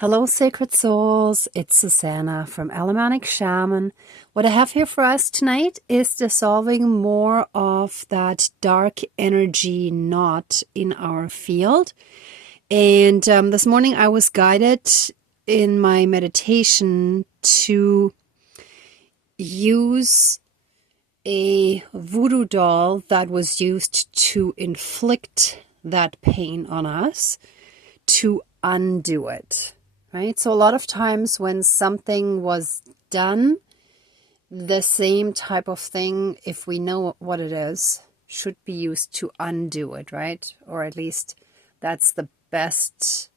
Hello, sacred souls. It's Susanna from alemannic.shaman. What I have here for us tonight is dissolving more of that dark energy knot in our field. And this morning I was guided in my meditation to use a voodoo doll that was used to inflict that pain on us to undo it. Right? So a lot of times when something was done, the same type of thing, if we know what it is, should be used to undo it, right? Or at least that's the best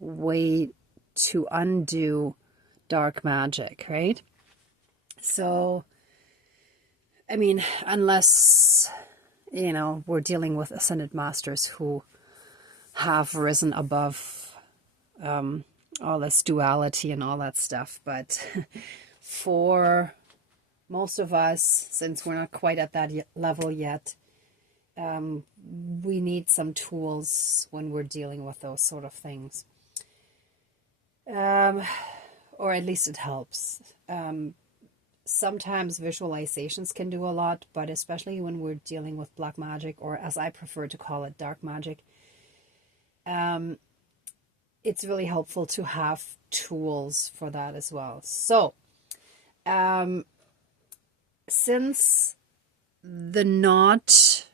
way to undo dark magic, right? So, I mean, unless, we're dealing with ascended masters who have risen above all this duality and all that stuff. But for most of us, since we're not quite at that level yet, we need some tools when we're dealing with those sort of things. Or at least it helps. Sometimes visualizations can do a lot, but especially when we're dealing with black magic, or as I prefer to call it, dark magic, it's really helpful to have tools for that as well. So, since the knot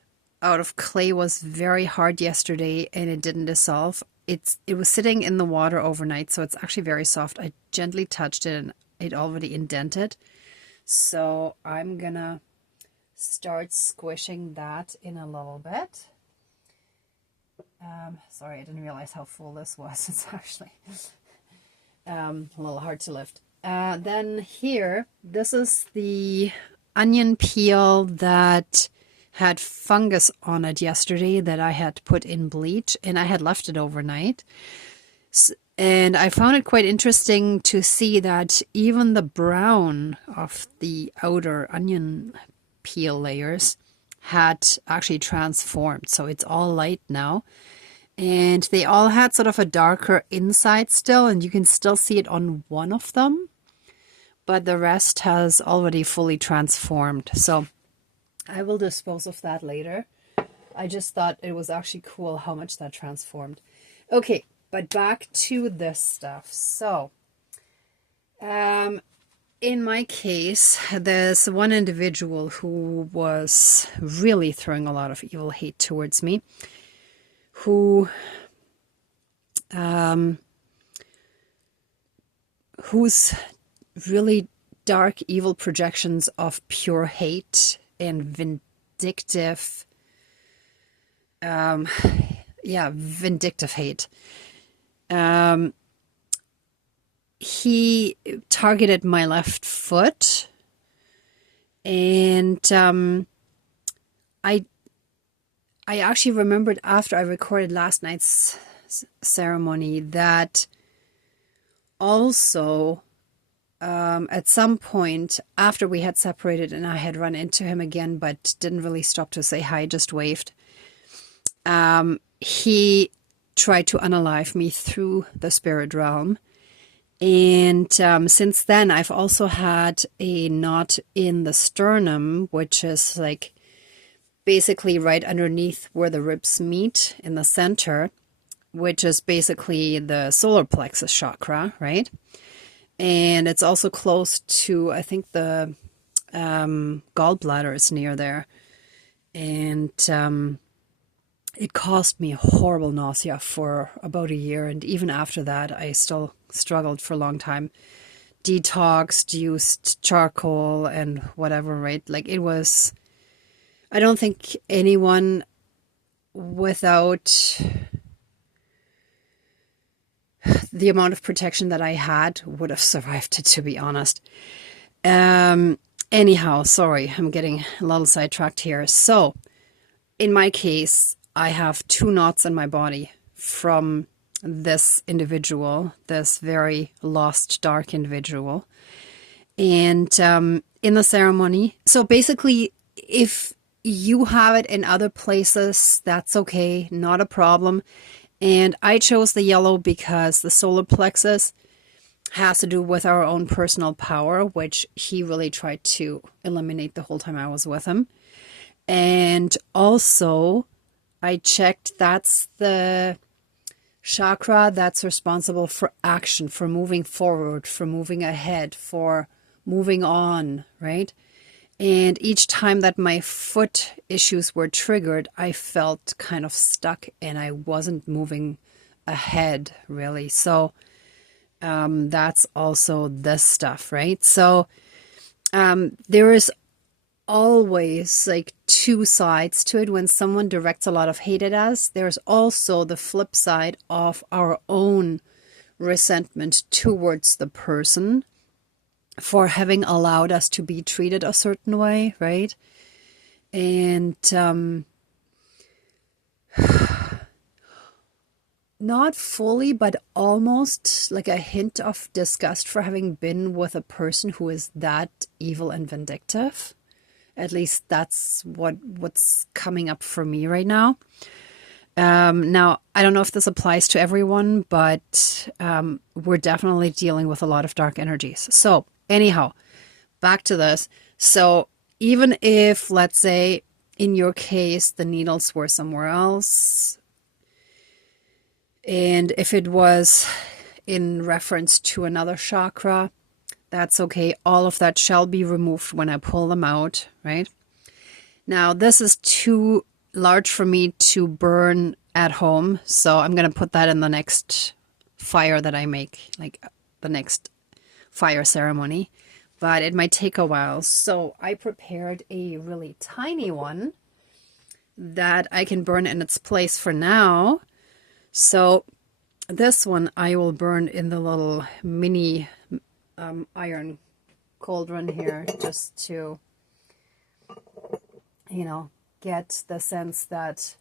out of clay was very hard yesterday and it didn't dissolve, it was sitting in the water overnight, so it's actually very soft. I gently touched it and it already indented. So I'm gonna start squishing that in a little bit. Sorry, I didn't realize how full this was. It's actually a little hard to lift. Then here, this is the onion peel that had fungus on it yesterday that I had put in bleach, and I had left it overnight. And I found it quite interesting to see that even the brown of the outer onion peel layers had actually transformed. So it's all light now. And they all had sort of a darker inside still, and you can still see it on one of them. But the rest has already fully transformed. So I will dispose of that later. I just thought it was actually cool how much that transformed. Okay, but back to this stuff. So, in my case, there's one individual who was really throwing a lot of evil hate towards me, whose really dark evil projections of pure hate and vindictive hate. He targeted my left foot, and I actually remembered after I recorded last night's ceremony that also at some point after we had separated and I had run into him again but didn't really stop to say hi, just waved, he tried to unalive me through the spirit realm. And since then I've also had a knot in the sternum, which is like basically right underneath where the ribs meet in the center, which is basically the solar plexus chakra, right? And it's also close to, I think, the gallbladder is near there. And it caused me horrible nausea for about a year. And even after that, I still struggled for a long time. Detoxed, used charcoal and whatever, right? Like it was... I don't think anyone without the amount of protection that I had would have survived it, to be honest. Anyhow, sorry, I'm getting a little sidetracked here. So, in my case, I have 2 knots in my body from this individual, this very lost, dark individual. And in the ceremony, so basically, if you have it in other places, that's okay, not a problem. And I chose the yellow because the solar plexus has to do with our own personal power, which he really tried to eliminate the whole time I was with him. And also, I checked that's the chakra that's responsible for action, for moving forward, for moving ahead, for moving on, right? And each time that my foot issues were triggered, I felt kind of stuck and I wasn't moving ahead, really. So that's also this stuff, right? So there is always like two sides to it. When someone directs a lot of hate at us, there's also the flip side of our own resentment towards the person for having allowed us to be treated a certain way, right? And not fully, but almost like a hint of disgust for having been with a person who is that evil and vindictive. At least that's what's coming up for me right now. Now, I don't know if this applies to everyone, but we're definitely dealing with a lot of dark energies. So anyhow, back to this. So even if, let's say, in your case, the needles were somewhere else, and if it was in reference to another chakra, that's okay. All of that shall be removed when I pull them out, right? Now, this is too large for me to burn at home, so I'm going to put that in the next fire that I make, like the next fire ceremony, but it might take a while. So I prepared a really tiny one that I can burn in its place for now. So this one I will burn in the little mini iron cauldron here, just to, get the sense that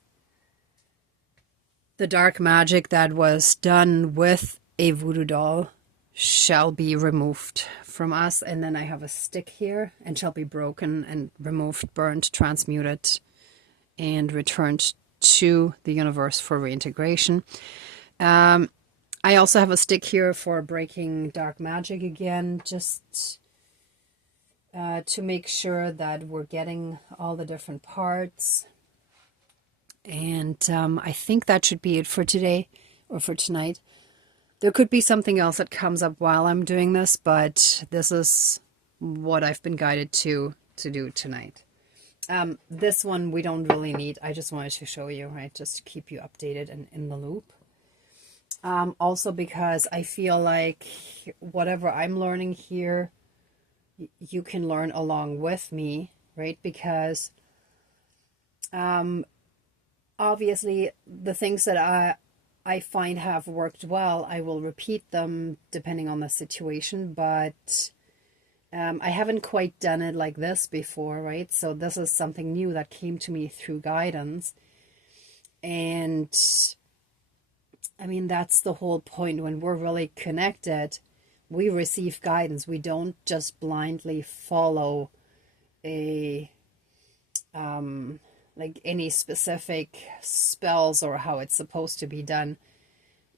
the dark magic that was done with a voodoo doll shall be removed from us. And then I have a stick here and shall be broken and removed, burned, transmuted, and returned to the universe for reintegration. I also have a stick here for breaking dark magic again, just to make sure that we're getting all the different parts. And I think that should be it for today or for tonight. There could be something else that comes up while I'm doing this, but this is what I've been guided to do tonight. This one we don't really need. I just wanted to show you, right? Just to keep you updated and in the loop. Also because I feel like whatever I'm learning here, you can learn along with me, right? Because obviously the things that I find have worked well, I will repeat them depending on the situation, but I haven't quite done it like this before, right? So this is something new that came to me through guidance. And I mean, that's the whole point. When we're really connected, we receive guidance. We don't just blindly follow a like any specific spells or how it's supposed to be done,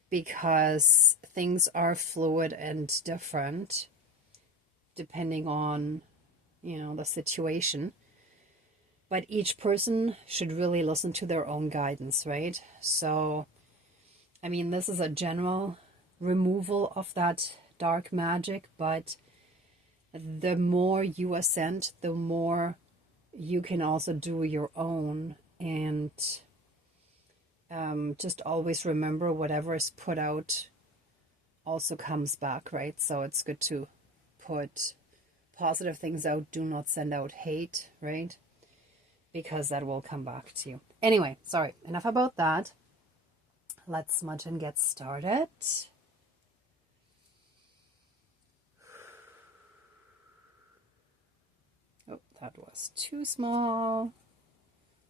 because things are fluid and different depending on, the situation. But each person should really listen to their own guidance, right? So, I mean, this is a general removal of that dark magic, but the more you ascend, the more you can also do your own. And just always remember, whatever is put out also comes back, right? So it's good to put positive things out. Do not send out hate, right? Because that will come back to you. Anyway, sorry, enough about that. Let's smudge and get started. Oh, that was too small.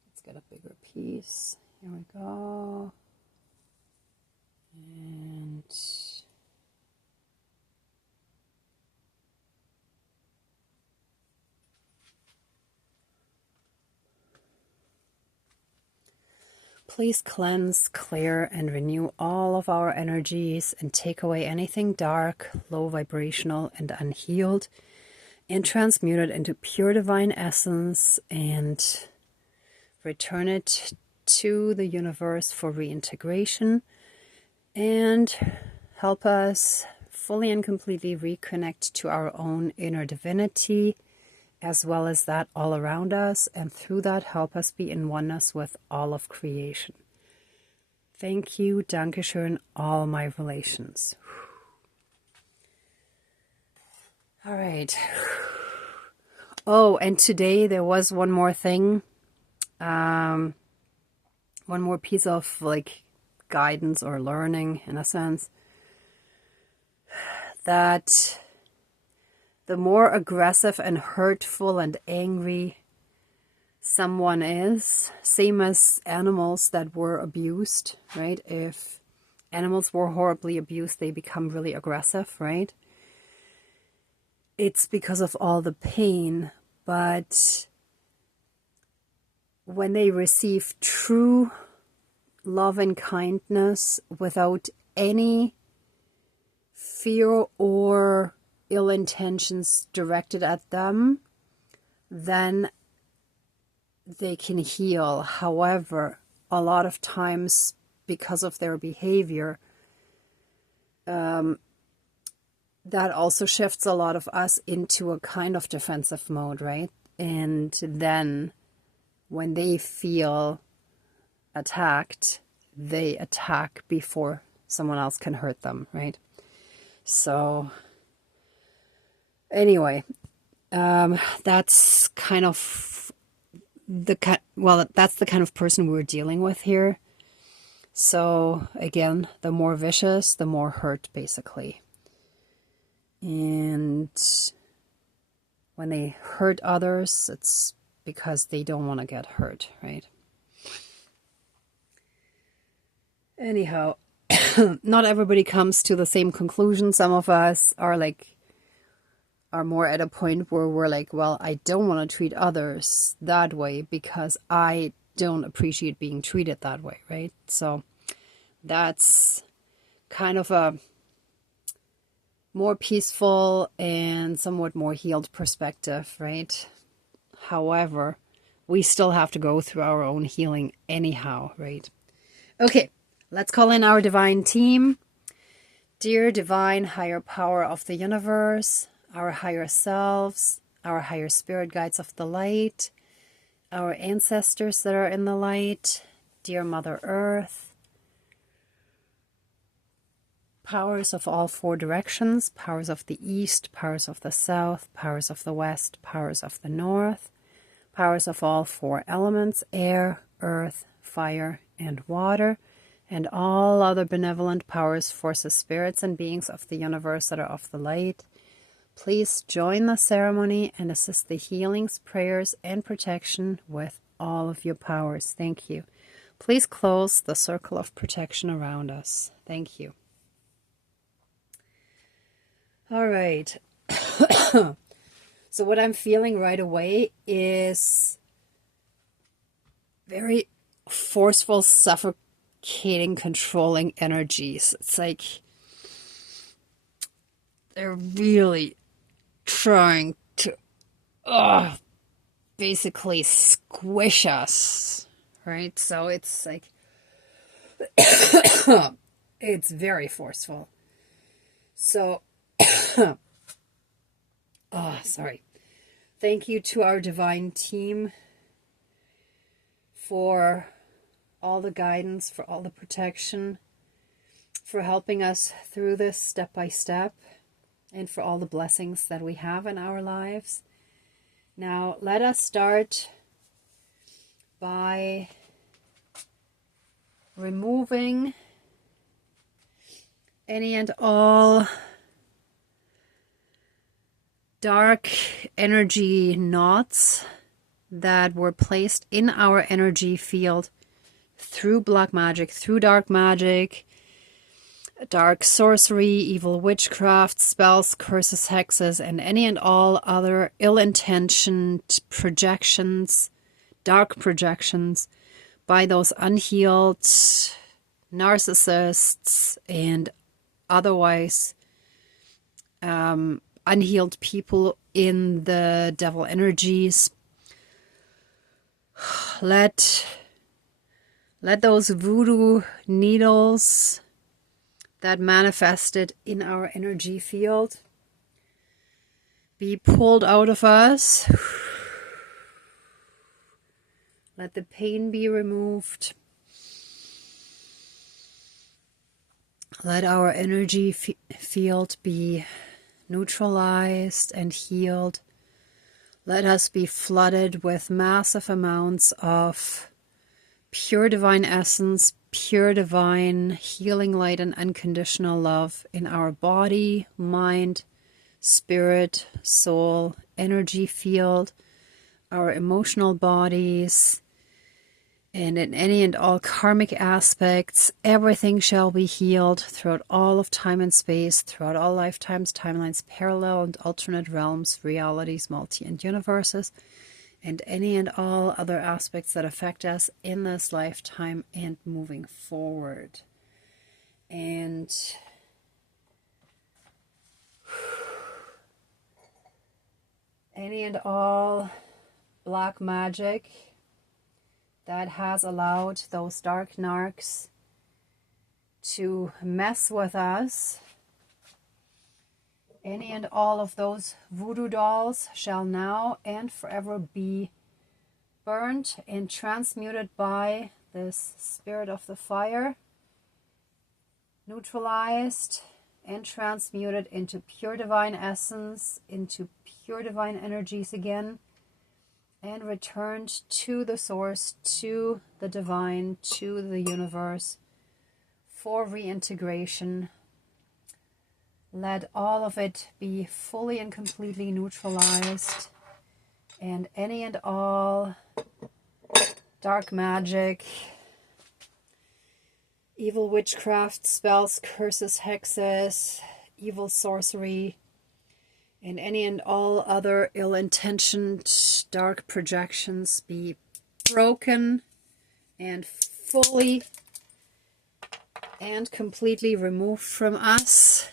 Let's get a bigger piece. Here we go. And Please cleanse, clear, and renew all of our energies and take away anything dark, low vibrational, and unhealed, and transmute it into pure divine essence and return it to the universe for reintegration and help us fully and completely reconnect to our own inner divinity, as well as that all around us, and through that help us be in oneness with all of creation. Thank you, Dankeschön, all my relations. All right. Oh, and today there was one more thing, one more piece of like guidance or learning in a sense, that the more aggressive and hurtful and angry someone is, same as animals that were abused, right? If animals were horribly abused, they become really aggressive, right? It's because of all the pain, but when they receive true love and kindness without any fear or ill intentions directed at them, then they can heal. However, a lot of times because of their behavior, that also shifts a lot of us into a kind of defensive mode, right? And then when they feel attacked, they attack before someone else can hurt them, right? So anyway, that's kind of that's the kind of person we're dealing with here. So again, the more vicious, the more hurt, basically. And when they hurt others, it's because they don't want to get hurt, right? Anyhow, not everybody comes to the same conclusion. Some of us are more at a point where we're like, well, I don't want to treat others that way because I don't appreciate being treated that way, right? So that's kind of a more peaceful and somewhat more healed perspective, right? However, we still have to go through our own healing anyhow, right? Okay, let's call in our divine team. Dear divine higher power of the universe, our higher selves, our higher spirit guides of the light, our ancestors that are in the light, dear Mother Earth, powers of all four directions, powers of the east, powers of the south, powers of the west, powers of the north, powers of all four elements, air, earth, fire, and water, and all other benevolent powers, forces, spirits, and beings of the universe that are of the light. Please join the ceremony and assist the healings, prayers, and protection with all of your powers. Thank you. Please close the circle of protection around us. Thank you. All right. So what I'm feeling right away is very forceful, suffocating, controlling energies. It's like they're really trying to basically squish us, right? So it's like it's very forceful. So sorry. Thank you to our divine team for all the guidance, for all the protection, for helping us through this step by step, and for all the blessings that we have in our lives. Now, let us start by removing any and all dark energy knots that were placed in our energy field through black magic, through dark magic, dark sorcery, evil witchcraft, spells, curses, hexes, and any and all other ill-intentioned projections, dark projections by those unhealed narcissists and otherwise unhealed people in the devil energies. Let those voodoo needles that manifested in our energy field be pulled out of us. Let the pain be removed. Let our energy field be neutralized and healed. Let us be flooded with massive amounts of pure divine essence, pure divine healing light and unconditional love in our body, mind, spirit, soul, energy field, our emotional bodies, and in any and all karmic aspects. Everything shall be healed throughout all of time and space, throughout all lifetimes, timelines, parallel and alternate realms, realities, multi and universes, and any and all other aspects that affect us in this lifetime and moving forward. And any and all black magic that has allowed those dark narcs to mess with us, any and all of those voodoo dolls shall now and forever be burnt and transmuted by this spirit of the fire, neutralized and transmuted into pure divine essence, into pure divine energies again, and returned to the source, to the divine, to the universe for reintegration. Let all of it be fully and completely neutralized, and any and all dark magic, evil witchcraft, spells, curses, hexes, evil sorcery, and any and all other ill-intentioned dark projections be broken and fully and completely removed from us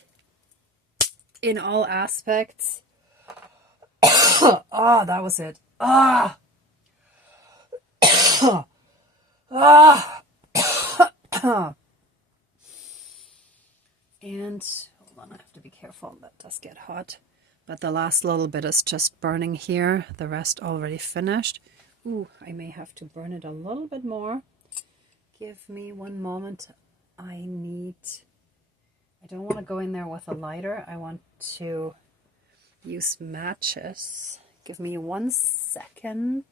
in all aspects. Ah, that was it. Ah! Ah! And hold on, I have to be careful. That does get hot. But the last little bit is just burning here. The rest already finished. Ooh, I may have to burn it a little bit more. Give me one moment. I don't want to go in there with a lighter. I want to use matches. Give me 1 second.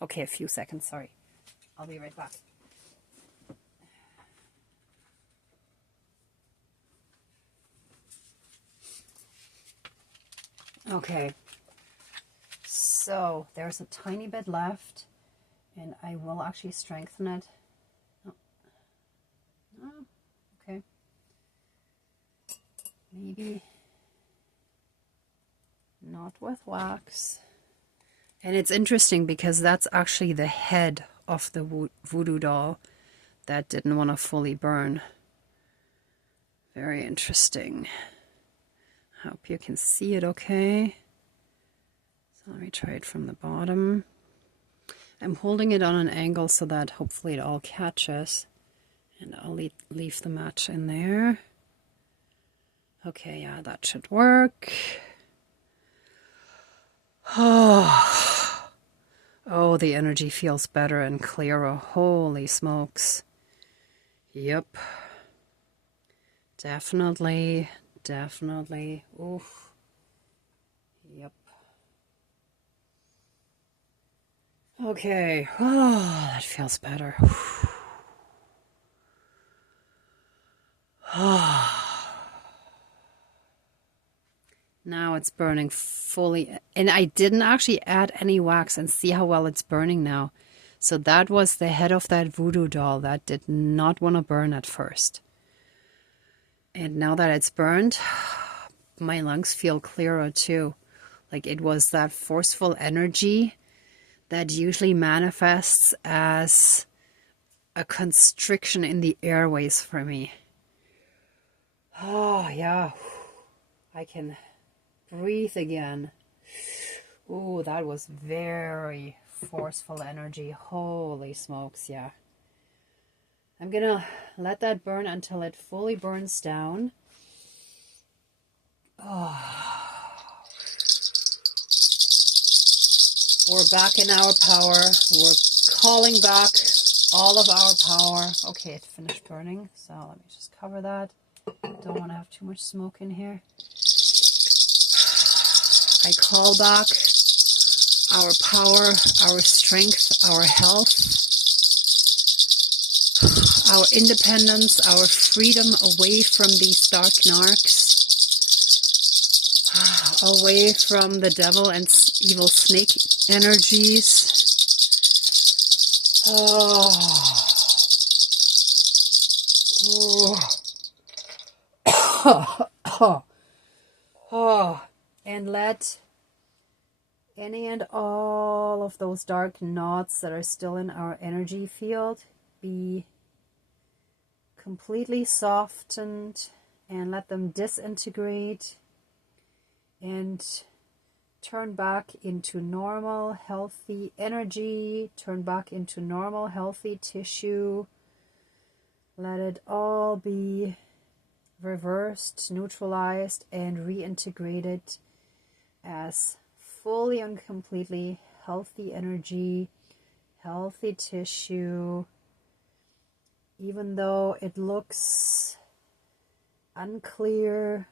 Okay, a few seconds, sorry. I'll be right back. Okay, so there's a tiny bit left, and I will actually strengthen it. Oh, okay. Maybe not with wax. And it's interesting because that's actually the head of the voodoo doll that didn't want to fully burn. Very interesting. Hope you can see it okay. So let me try it from the bottom. I'm holding it on an angle so that hopefully it all catches. And I'll leave the match in there. Okay, yeah, that should work. Oh, the energy feels better and clearer. Holy smokes. Yep. Definitely. Oof. Yep. Okay. Oh, that feels better. Now it's burning fully. And I didn't actually add any wax, and see how well it's burning now. So that was the head of that voodoo doll that did not want to burn at first. And now that it's burned, my lungs feel clearer too. Like it was that forceful energy that usually manifests as a constriction in the airways for me. Oh, yeah. I can breathe again. Oh, that was very forceful energy. Holy smokes, yeah. I'm gonna let that burn until it fully burns down. Oh. We're back in our power. We're calling back all of our power. Okay, it finished burning, so let me just cover that. Don't want to have too much smoke in here. I call back our power, our strength, our health, our independence, our freedom away from these dark narcs, away from the devil and evil snake energies. Oh. Oh. And let any and all of those dark knots that are still in our energy field be completely softened, and let them disintegrate and turn back into normal, healthy energy, turn back into normal, healthy tissue. Let it all be reversed, neutralized, and reintegrated as fully and completely healthy energy, healthy tissue. Even though it looks unclear,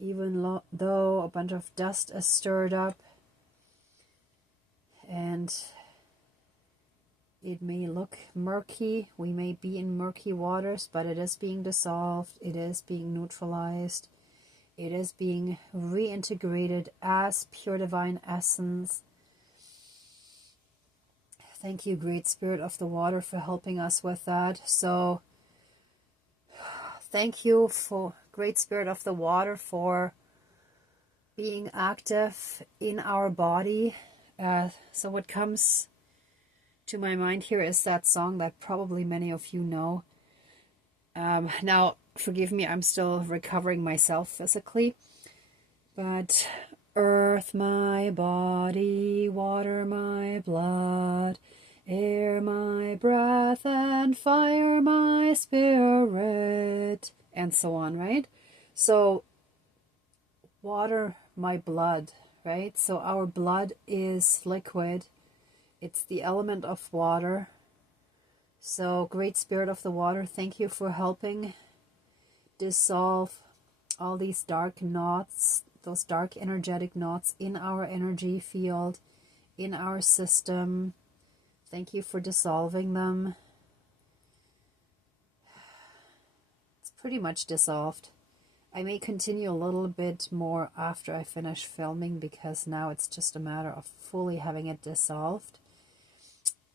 even though a bunch of dust is stirred up, and it may look murky, we may be in murky waters, but it is being dissolved, it is being neutralized, it is being reintegrated as pure divine essence. Thank you, Great Spirit of the Water, for helping us with that. So, thank you, for Great Spirit of the Water, for being active in our body. So what comes to my mind here is that song that probably many of you know. Now, forgive me, I'm still recovering myself physically. But earth my body, water my blood, air my breath, and fire my spirit, and so on, right? So water my blood, right? So our blood is liquid. It's the element of water. So Great Spirit of the Water, thank you for helping dissolve all these dark knots, those dark energetic knots in our energy field, in our system. Thank you for dissolving them. It's pretty much dissolved. I may continue a little bit more after I finish filming, because now it's just a matter of fully having it dissolved.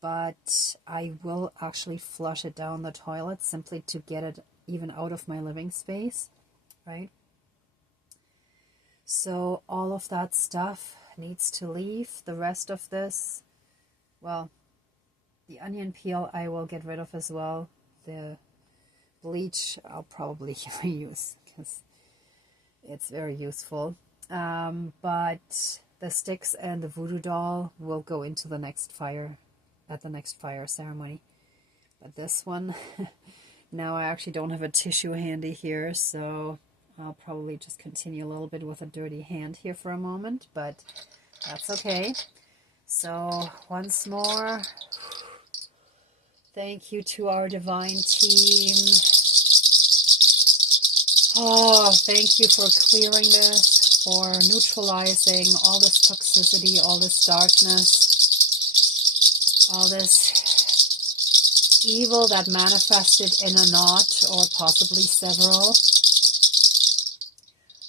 But I will actually flush it down the toilet simply to get it even out of my living space, right? So all of that stuff needs to leave. The rest of this, well, the onion peel I will get rid of as well. The bleach I'll probably reuse because it's very useful. But the sticks and the voodoo doll will go into the next fire, at the next fire ceremony. But this one, now I actually don't have a tissue handy here, so I'll probably just continue a little bit with a dirty hand here for a moment, but that's okay. So once more, thank you to our divine team. Oh, thank you for clearing this, for neutralizing all this toxicity, all this darkness, all this evil that manifested in a knot or possibly several.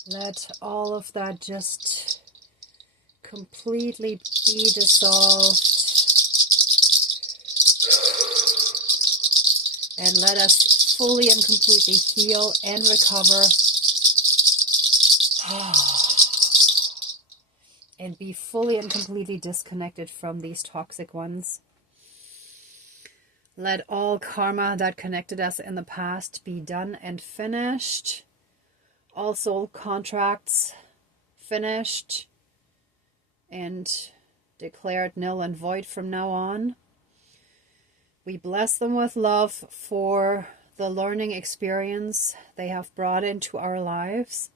Let all of that just completely be dissolved, and let us fully and completely heal and recover and be fully and completely disconnected from these toxic ones. Let all karma that connected us in the past be done and finished. All soul contracts finished and declared null and void from now on. We bless them with love for the learning experience they have brought into our lives.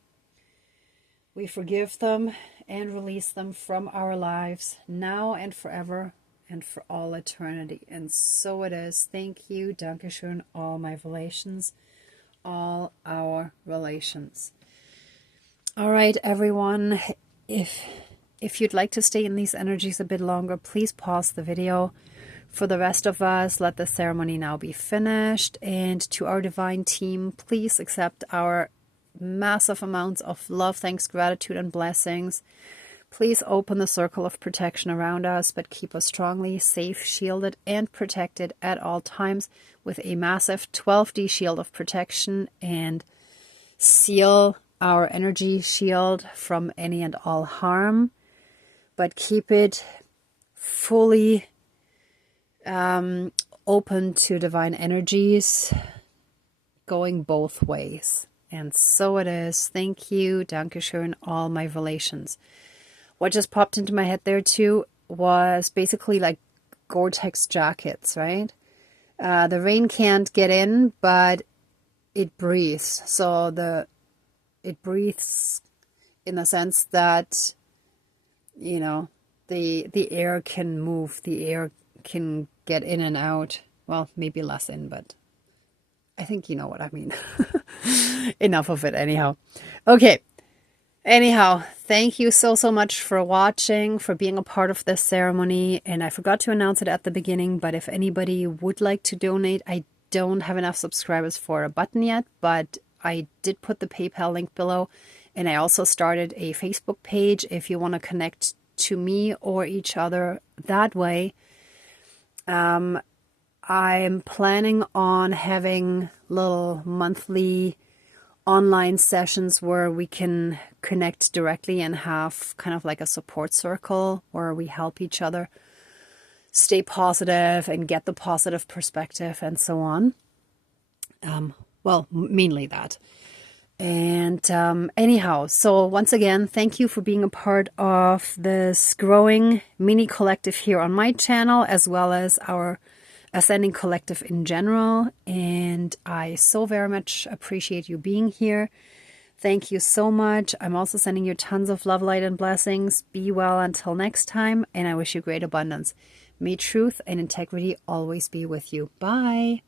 We forgive them and release them from our lives now and forever and for all eternity. And so it is. Thank you, Dankeschön, all my relations, all our relations. All right, everyone. If you'd like to stay in these energies a bit longer, please pause the video. For the rest of us, let the ceremony now be finished. And to our divine team, please accept our massive amounts of love, thanks, gratitude, and blessings. Please open the circle of protection around us, but keep us strongly safe, shielded, and protected at all times with a massive 12D shield of protection, and seal our energy shield from any and all harm, but keep it fully open to divine energies, going both ways. And so it is. Thank you, Dankeschön, all my relations. What just popped into my head there too was basically like Gore-Tex jackets, right? The rain can't get in, but it breathes. So it breathes in the sense that, you know, the air can move, the air can get in and out. Well, maybe less in, but I think you know what I mean. Enough of it anyhow. Okay. Anyhow, thank you so much for watching, for being a part of this ceremony. And I forgot to announce it at the beginning, but if anybody would like to donate, I don't have enough subscribers for a button yet, but I did put the PayPal link below. And I also started a Facebook page if you want to connect to me or each other that way. I'm planning on having little monthly online sessions where we can connect directly and have kind of like a support circle where we help each other stay positive and get the positive perspective and so on. Well, mainly that. And anyhow, so once again, thank you for being a part of this growing mini collective here on my channel, as well as our Ascending Collective in general. And I so very much appreciate you being here. Thank you so much. I'm also sending you tons of love, light, and blessings. Be well until next time, and I wish you great abundance. May truth and integrity always be with you. Bye.